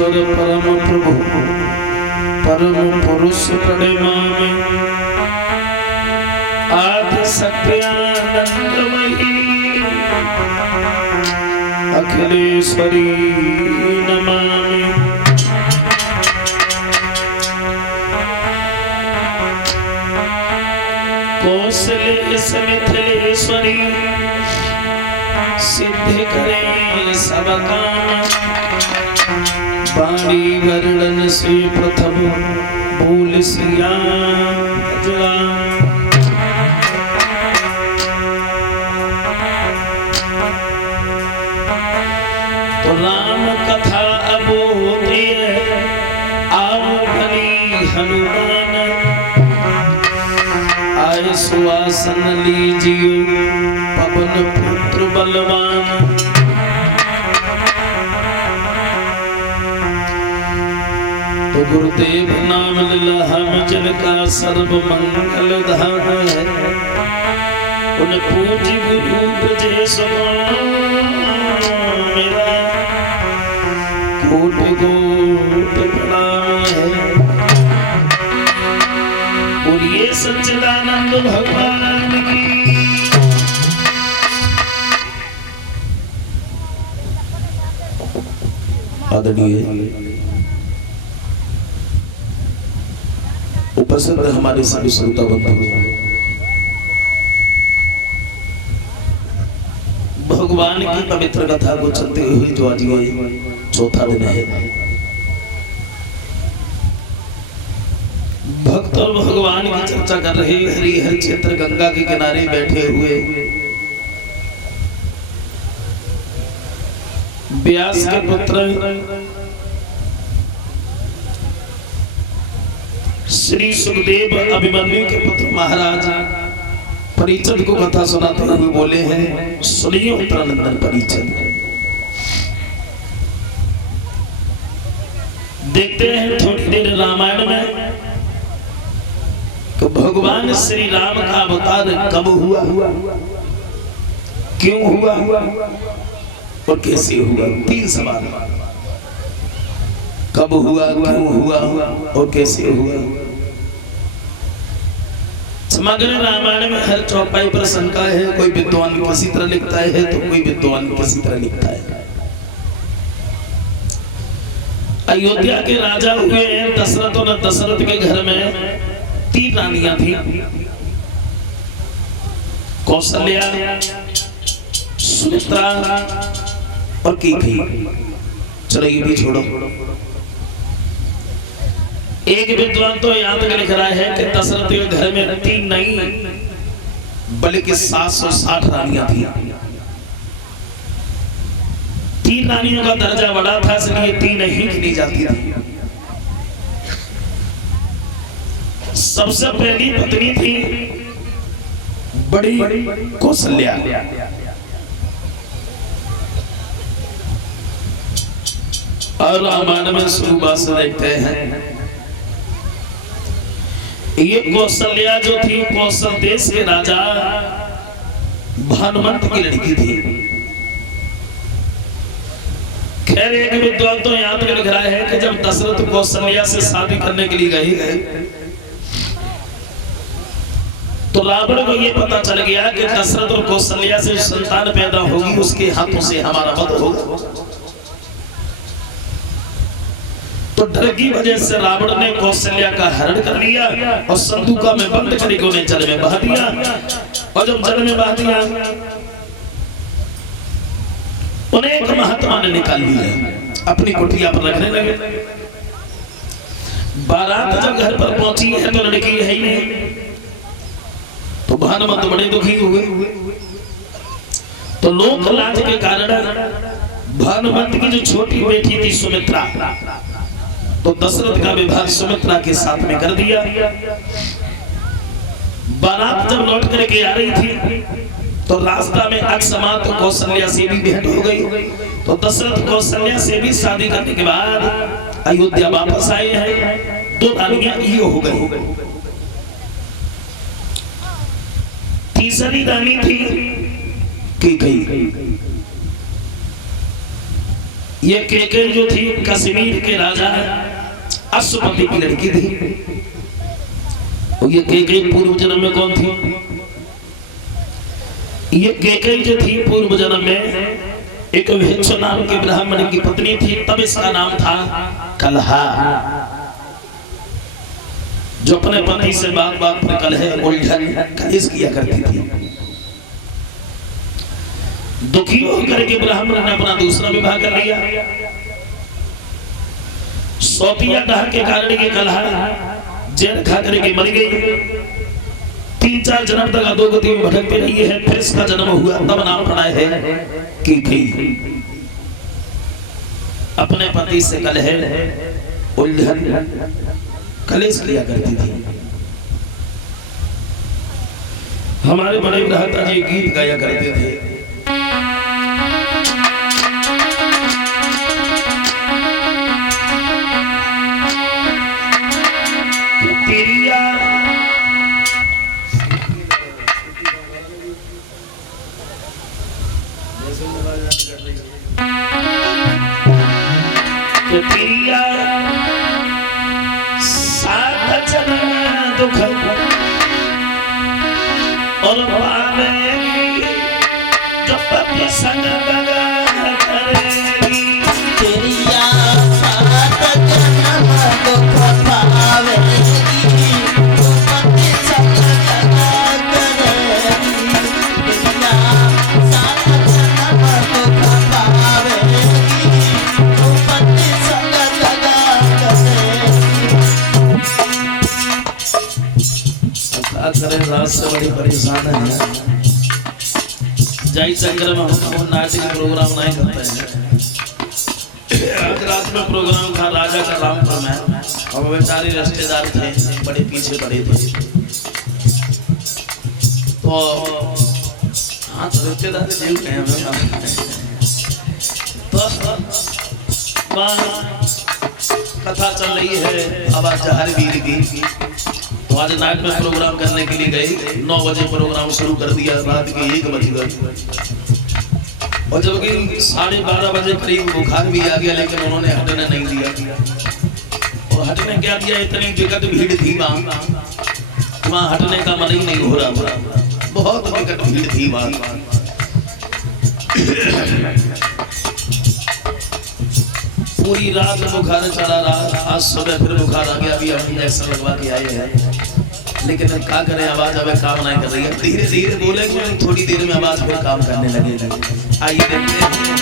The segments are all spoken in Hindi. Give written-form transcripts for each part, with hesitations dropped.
परमेश्वर परम प्रभु परम पुरुष प्रणमामि। आदि सत्यानंदमयी अखिलेश्वरी नमामि। कौशले समिथिलेश्वरी सिद्धि करे सब काम। वाणी वर्णन से प्रथम बोल सिया भजला। तो राम कथा अब होती है आओ भली हनुमान। आए सुआसन लीजिए पवन पुत्र बलवान। तो गुरुदेव नाम लिल्लाह जिनका सर्व मंगल धाम है। उन पूज्य गुरु ब्रजेश मेरा कोटि कोटि प्रणाम है। बोलिए सच्चिदानंद भगवान की। आदरणीय उपस्थित हमारे सभी श्रोता बंधु, भगवान की पवित्र कथा को चलते हुए जो आज ये चौथा दिन है, भक्त और भगवान की चर्चा कर रहे हरिहर क्षेत्र गंगा के किनारे बैठे हुए व्यास के पुत्र श्री सुखदेव अभिमन्यु के पुत्र महाराज परिचद को कथा सुनाते हुए बोले हैं, सुनिए उत्तरानंदन परिचद। देखते हैं थोड़ी देर रामायण में तो भगवान श्री राम का अवतार कब हुआ, क्यों हुआ और कैसे हुआ। तीन सवाल, कब हुआ, क्यों हुआ और कैसे हुआ। समग्र रामायण में हर चौपाई पर शंका है। कोई विद्वान किसी तरह लिखता है तो कोई विद्वान किसी तरह लिखता है। अयोध्या के राजा हुए दशरथ और दशरथ के घर में 3 रानियां थी, कौशल्या, सुमित्रा और कैकेयी। चलो ये भी छोड़ो। एक विद्वान तो यहाँ तक लिख रहा है कि दशरथ के घर में 3 नहीं बल्कि 760 रानियां थी। 3 रानियों का दर्जा बड़ा था, इसलिए 3 ही गिनी जाती थी। सबसे पहली पत्नी थी बड़ी कौशल्या। और रामायण में शुरुआत से देखते हैं ये कौशल्या जो थी कौशल देश के राजा भानुमंत की लड़की थी। खैर एक विद्वान तो यहाँ तक लिख रहा है कि जब दशरथ कौशल्या से शादी करने के लिए गए तो रावण को ये पता चल गया कि दशरथ और कौशल्या से संतान पैदा होगी, उसके हाथों से हमारा वध होगा। तो डर की वजह से रावण ने कौशल्या का हरण कर लिया और संदूका में बंद करके उन्हें जल में बहा दिया। और जब जल में बहा दिया उन्हें एक महात्मा ने निकाल लिया, अपनी कुटिया पर रखने लगे। बारात जब घर पर पहुंची है तो लड़की है ही नहीं। तो भानुमंत बड़े दुखी हुए। तो लोक लाज के कारण भानुमंत की जो छोटी बेटी थी सुमित्रा, तो दशरथ का विवाह सुमित्रा के साथ में कर दिया। बारात जब लौट करके आ रही थी तो रास्ता में अकस्मात कौशल्या से भी भेंट हो गई। तो दशरथ कौशल्या से भी शादी करने के बाद अयोध्या वापस आए हैं। 2 रानियां ये हो गई। तीसरी रानी थी कैकेयी। ये केकई जो थी कश्मीर के राजा अश्वपति की लड़की थी। और ये केकई पूर्व जन्म में कौन थी? ये केकई जो थी पूर्व जन्म में एक विहिंसु नाम के ब्राह्मण की पत्नी थी, तब इसका नाम था कलहा। जो अपने पति से बात बात पर कलह उलझन कलेश किया करती थी। दुखी होकर के ब्राह्मण ने अपना दूसरा विवाह कर लिया। सोतिया कहा के कारण ये कलहा जहर खा करके मर गई। 3-4 जन्म तक अधोगति में भटकती रही है। फिर इसका जन्म हुआ, तब नाम पड़ा है केकई। अपने पति से कलह उलझन कलेश किया करती थी। हमारे बड़े भ्राता जी गीत गाया करते थे। दुख और पावेगी जो पति संग लगा करेगी। तेरिया साथ जन्म दुख पावेगी जो पति संग लगा करेगी। तेरिया साथ जन्म दुख पावेगी जो पति संग लगा करेगी। रात से बड़ी परेशान है। जय चक्र में हम नाटक प्रोग्राम नहीं करते हैं। आज रात में प्रोग्राम था राजा का रामपुर में, और बेचारे रिश्तेदार थे, बड़े पीछे पड़े थे। तो हाँ तो रिश्तेदार जीव गए हमें। तो कथा चल रही है आवाज जहर वीर की। तो आज नाइट में प्रोग्राम करने के लिए गए। 9 बजे प्रोग्राम शुरू कर दिया, रात के 1 बज गए। और जबकि 12:30 बजे करीब बुखार भी आ गया, लेकिन उन्होंने हटने नहीं दिया। और हटने क्या दिया, इतनी विकट भीड़ थी वहाँ हटने का मन ही नहीं हो रहा। बहुत विकट भीड़ थी वहाँ। पूरी रात बुखार चला रहा। आज सुबह फिर बुखार आ गया। अभी हम इंजेक्शन लगवा के आए हैं, लेकिन क्या करें, आवाज अब काम नहीं कर रही है। धीरे धीरे बोलेंगे, थोड़ी देर में आवाज फिर काम करने लगेगी। आइए देखते हैं।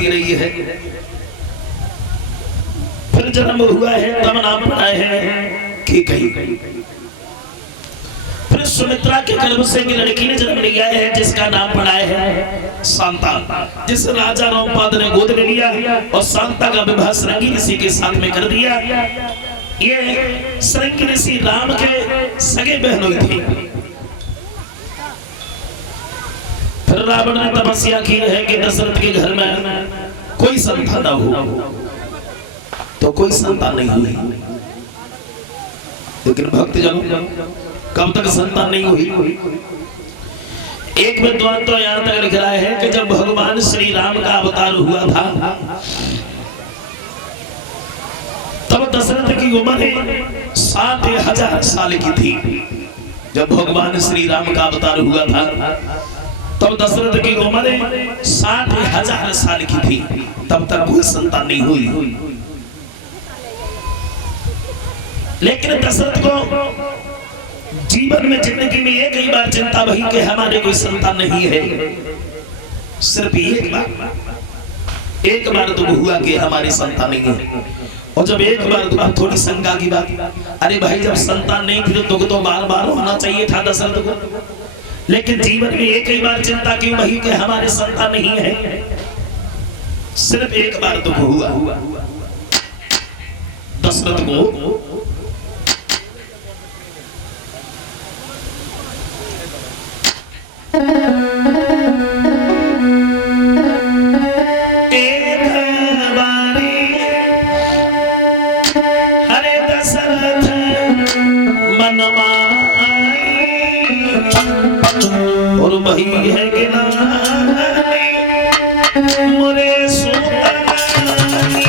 देखती रही है। फिर जन्म हुआ है तब नाम पड़ा है कि कहीं। फिर सुमित्रा के गर्भ से एक लड़की ने जन्म लिया है जिसका नाम पड़ा है शांता, जिस राजा रामपाद ने गोद ले लिया और शांता का विवाह श्रृंगी ऋषि के साथ में कर दिया। ये श्रृंगी ऋषि राम के सगे बहनोई थे। फिर रावण ने तपस्या की है कि दशरथ के घर में कोई संतान न हो, तो कोई संतान नहीं हुई। लेकिन भक्तजनों कब तक संतान नहीं हुई? एक विद्वान तो यहाँ तक लिख रहा है कि जब भगवान श्री राम का अवतार हुआ था तब दशरथ की उम्र 7,000 साल की थी। जब भगवान श्री राम का अवतार हुआ था तब दशरथ की उम्र 7,000 साल की थी। तब तक कोई संतान नहीं हुई। लेकिन दशरथ को जीवन में जिंदगी में एक ही बार चिंता भई कि हमारे कोई संतान नहीं है। सिर्फ एक बार तो हुआ कि हमारी संतान नहीं है। और जब एक बार तो थोड़ी शंका की बात, अरे भाई जब संतान नहीं थी तो बार बार होना चाहिए था दशरथ को। लेकिन जीवन में एक ही बार चिंता क्यों भई कि हमारे संतान नहीं है? सिर्फ एक बार तो हुआ दशरथ को। एक बारी हरे दशरथ मन माई और वही है गिनानी मोरे सुतानी।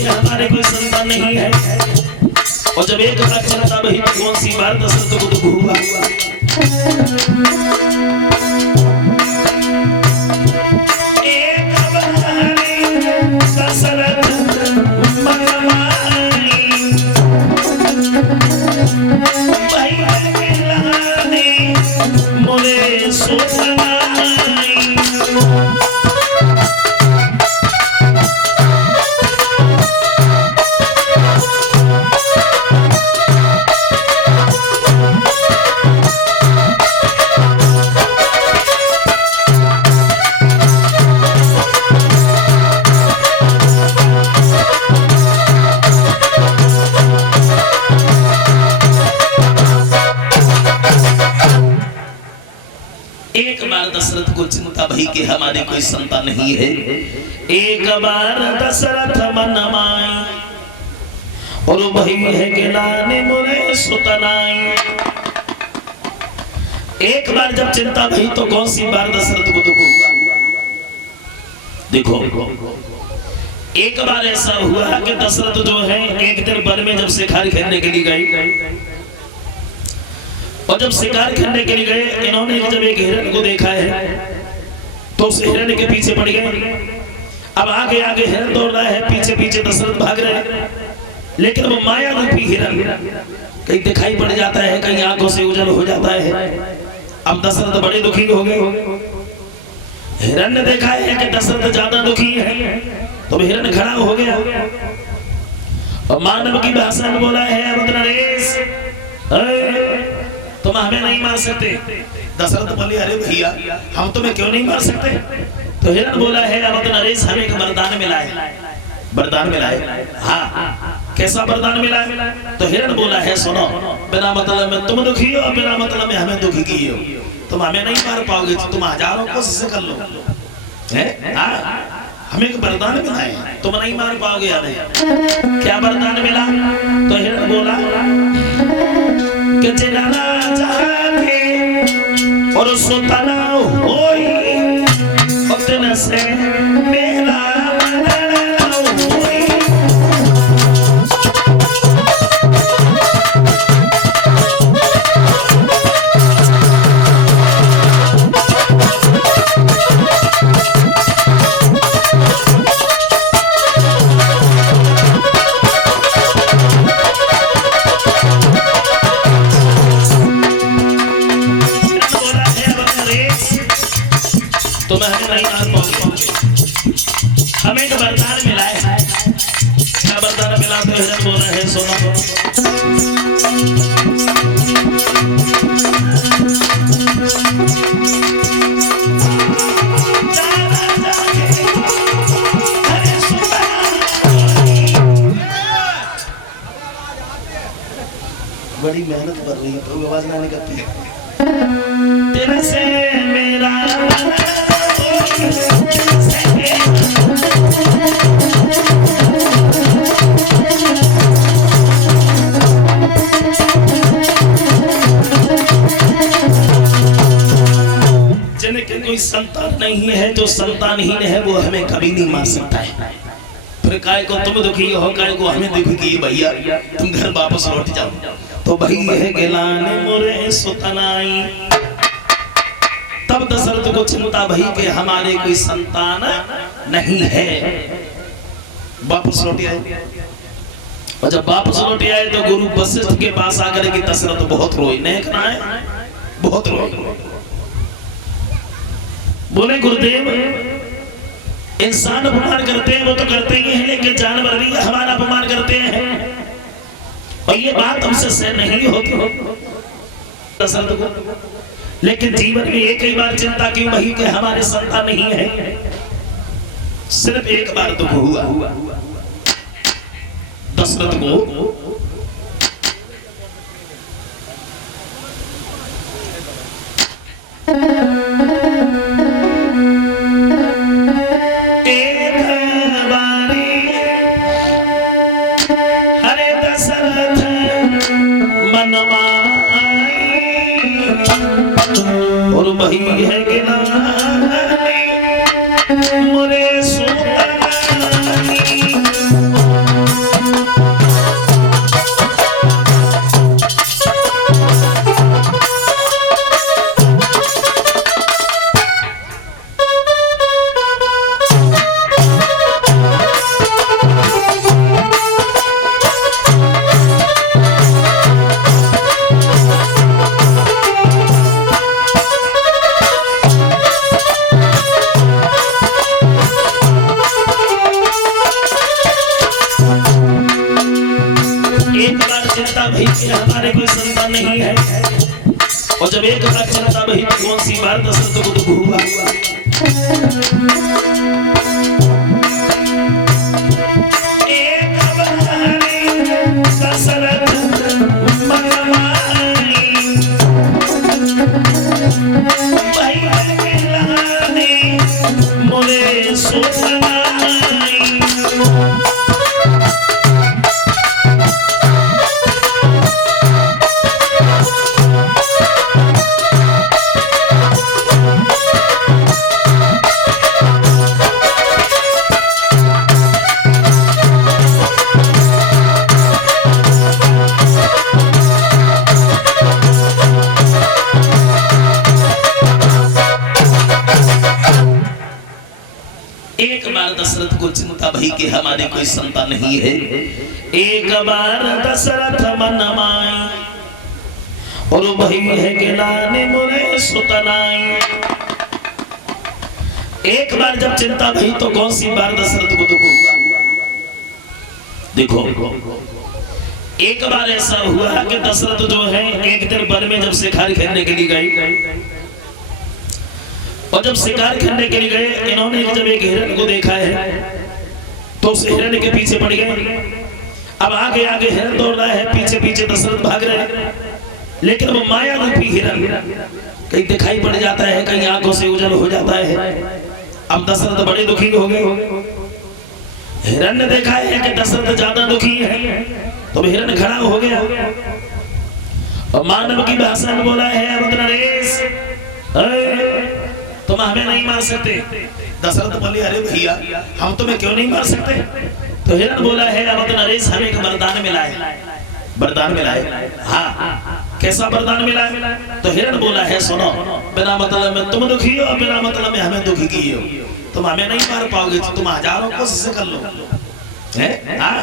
हमारे कोई संतान नहीं है। और जब एक बार चिंता भई तो कौन सी बार दशरथ को दुख हुआ? एक बारी दशरथ मन माई भाई मिलाने मोरे सुनाई। एक बार दशरथ को चिंता भई कि हमारी कोई संतान नहीं है। एक बार दशरथ मन माई और वही है कि लाने मोरे सुतनाई। एक बार जब चिंता भई तो कौन सी बार दशरथ को दुख हुआ? देखो एक बार ऐसा हुआ कि दशरथ जो है एक दिन वन में जब शिकार खेलने के लिए गए और जब शिकार करने के लिए गए इन्होंने जब एक हिरण को देखा है तो उस हिरण के पीछे पड़ गए। अब आगे आगे हिरण दौड़ रहा है, पीछे पीछे दशरथ भाग रहे हैं। लेकिन वो माया रूपी हिरण कहीं दिखाई पड़ जाता है, कहीं आंखों से उजल हो जाता है। अब दशरथ बड़े दुखी हो गए। हिरण ने देखा है कि दशरथ ज्यादा दुखी है तो हिरण खड़ा हो गया और मानव की भाषा में बोला है अब नरेश तुम हमें नहीं मार सकते। दशरथ बोले अरे भैया हम तुम्हें क्यों नहीं मार सकते? तो हिरण बोला है अब नरेश हमें एक वरदान मिला है। वरदान मिला है? हाँ। कैसा वरदान मिला है? तो हिरण बोला है सुनो, बिना मतलब में तुम दुखी हो, बिना मतलब में हमें दुखी की हो। तुम हमें नहीं मार पाओगे तो तुम हजारों कोशिश कर लो है? हमें एक वरदान मिला है, तुम नहीं मार पाओगे हमें। क्या वरदान मिला? तो हिरण बोला कि जिना चाहे और सुतना से मेरा तो मैं हमें नहीं मान पाऊंगा। हमें एक वरदान मिला है। क्या वरदान मिला? तो हिरण बोल रहे हैं, सोना बड़ी मेहनत कर रही है, तो आवाज ना निकलती है। तेरे से मेरा जिनके कोई संतान नहीं है, जो संतानहीन है, वो हमें कभी नहीं मार सकता है। फिर काय को तुम दुखी हो, काय को हमें दुखी की भैया, तुम घर वापस लौट जाओ। तो भाई है गिलाने मोरे सुतनाई। तब दशरथ को चिंता भई कि हमारे कोई संतान नहीं है। वापस लौट आए, और जब वापस लौट आए तो गुरु वशिष्ठ के पास आकर के दशरथ बहुत रोए। देखना है, बहुत रोए। बोले गुरुदेव, इंसान अपमान करते हैं वो तो करते ही हैं, लेकिन जानवर भी हमारा अपमान करते हैं, और ये बात हमसे सहन नहीं होती दशरथ को। लेकिन जीवन में एक ही बार चिंता क्यों भई कि हमारे संतान नहीं है। सिर्फ एक बार दुख हुआ दशरथ को। और वही है गिलाने मोरे सुतनाई। हमारे कोई संतान नहीं है, और जब एक बार चिंता भई तो कौन सी बार दशरथ को दुख हुआ। एक बार दशरथ मन माई, भैया गिलाने मोरे सुतनाई। एक बार दशरथ को चिंता भई कि हमारे कोई संतान नहीं है। एक बार दशरथ मन माई, और वही है गिलाने मोरे सुतनाई। एक बार जब चिंता भई तो कौन सी बार दशरथ को दुख हुआ। देखो, एक बार ऐसा हुआ कि दशरथ जो है एक दिन वन में जब शिकार खेलने के लिए गए, और जब शिकार करने के लिए गए, इन्होंने जब एक हिरण को देखा है तो उस हिरण के पीछे पड़ गए। अब आगे आगे हिरण दौड़ रहा है, पीछे पीछे दशरथ भाग रहे हैं, लेकिन वो माया रूपी हिरण कहीं दिखाई पड़ जाता है, कहीं आंखों से उजल हो जाता है। अब दशरथ बड़े दुखी हो गए। हिरण ने देखा है कि दशरथ ज्यादा दुखी है, तो हिरण खड़ा हो गया और मानव की भाषा में बोला है, रुद्र नरेश, तुम हमें नहीं मार सकते, दशरथ बोले अरे भैया हम तुम्हें क्यों नहीं मार सकते? तो हिरण बोला है अब नरेश हमें एक वरदान मिला है। वरदान मिला है? हाँ। कैसा वरदान मिला है? तो हिरण बोला है सुनो, बिना मतलब में तुम दुखी हो, बिना मतलब में हमें दुखी की हो। तुम हमें नहीं मार पाओगे, तुम हजारों कोशिशें कर लो है? हाँ,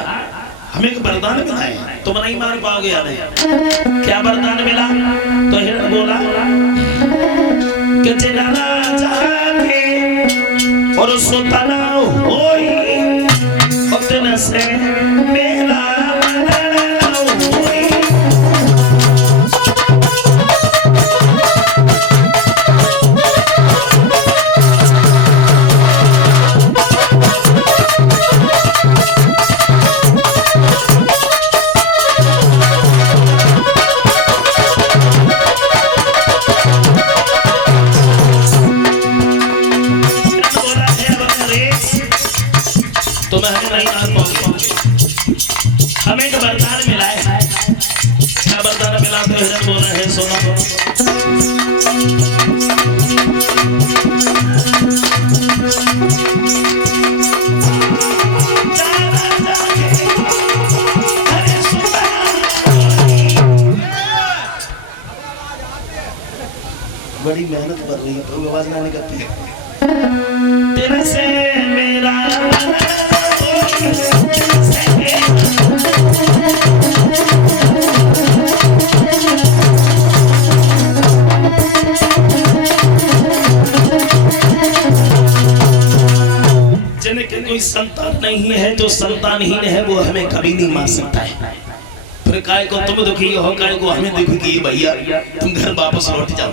हमें एक वरदान मिला है, तुम नहीं मार पाओगे हमें। क्या वरदान मिला? तो हिरण बोला कि जिनाना चाहे और सुतना होई उतने से मेरा होई। हमें एक वरदान मिला है। क्या वरदान मिला? तो हिरण बोला है सुनो, बड़ी मेहनत कर रही है तो आवाज ना निकलती है। तेरे से मेरा जिनके कोई संतान नहीं है, जो संतानहीन है वो हमें कभी नहीं मार सकता है। फिर काय को तुम दुखी हो, काय को हमें दुखी की भैया, तुम घर वापस लौट जाओ।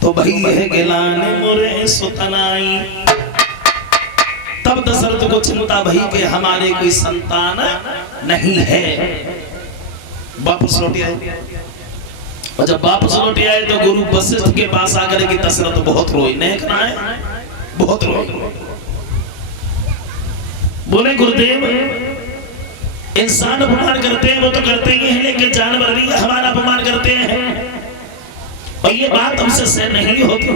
तो भाई है गिलाने मोरे सुतनाई। तब दशरथ को चिंता भई कि हमारे कोई संतान नहीं है। वापस लौट आए, और जब वापस लौट आए तो गुरु वशिष्ठ के पास आकर के दशरथ बहुत रोए। देखना है, बहुत रोए। बोले गुरुदेव, इंसान अपमान करते हैं वो तो करते ही हैं, लेकिन जानवर भी हमारा अपमान करते हैं और ये बात हमसे सहन नहीं होती।